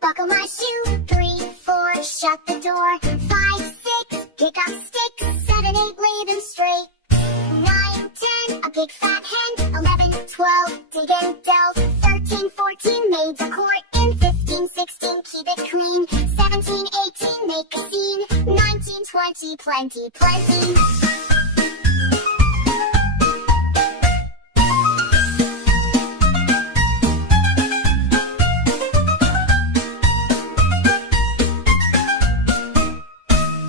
Buckle my shoe. 3, 4, shut the door. 5, 6, pick up sticks. 7, 8, lay them straight. 9, 10, a big fat hen. 11, 12, dig and delve. 13, 14, maids a court in. 15, 16, keep it clean. 17, 18, make a scene. 19, 20, plenty, plenty.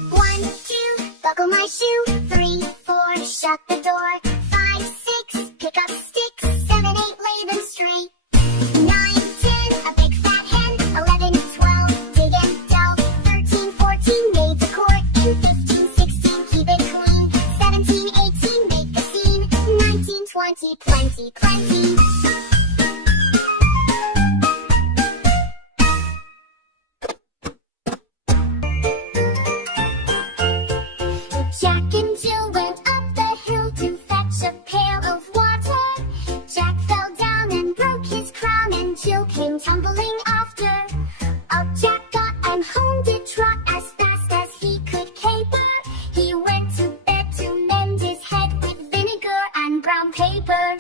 1, 2, buckle my shoe. 3, 4, shut the door. 5, 6, pick up sticks. 7, 8, lay them straight. 9, 10, a big fat hen. 11, 12, dig and delve. 13, 14, maids a court in. 15, 16, keep it clean. 17, 18, make a scene. 19, 20, plenty, plenty. Jack and Jill went up the hill to fetch a pail of water. Jack fell down and broke his crown, and Jill came tumbling after. Up Jack got and home did trot as fast as he could caper. He went to bed to mend his head with vinegar and brown paper.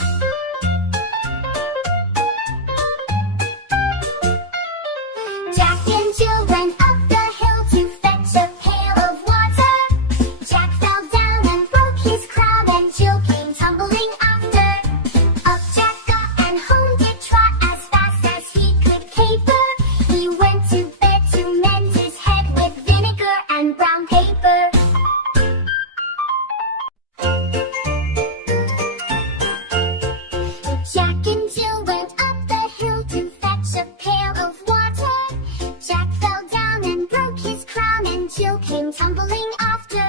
Jack and Jill went up the hill to fetch a pail of water. Jack fell down and broke his crown, and Jill came tumbling after. Up Jack got and home did trot as fast as he could caper. He went to bed to mend his head with vinegar and brown paper. Jack and Jill went up the hill to fetch a pail of water. Jack fell down and broke his crown, and Jill came tumbling after.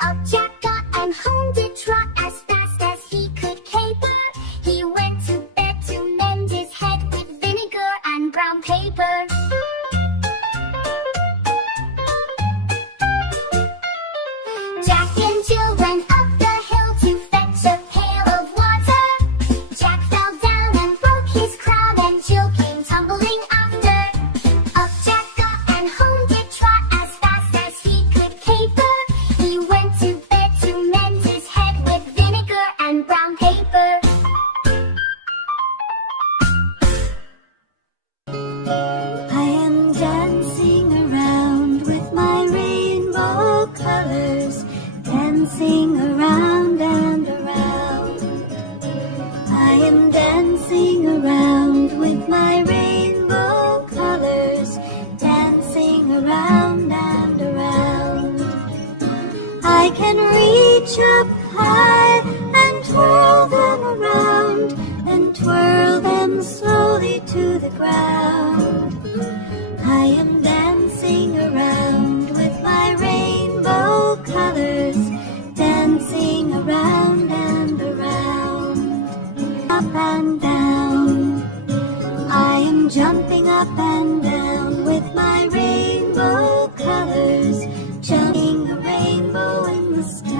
Up Jack got and home did trot as fast as he could caper. He went to bed to mend his head with vinegar and brown paper. Jack and Jill went up the hill to fetch a pail of water. Jack fell down and broke his crown, and Jill came tumbling after. Up Jack got and home did trot as fast as he could caper. He went to bed to mend his head with vinegar and brown paper. I am dancing around with my rainbow colors, dancing around and around. I am dancing around with my rainbow colors, dancing around and around. I can reach up high and twirl them around, and twirl them slowly to the ground. I am dancing around with my rainbow colors, dancing around and around. Up and down, I am jumping up and down with my rainbow colors, jumping a rainbow in the sky.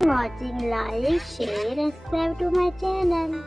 Watching, like, share and subscribe to my channel.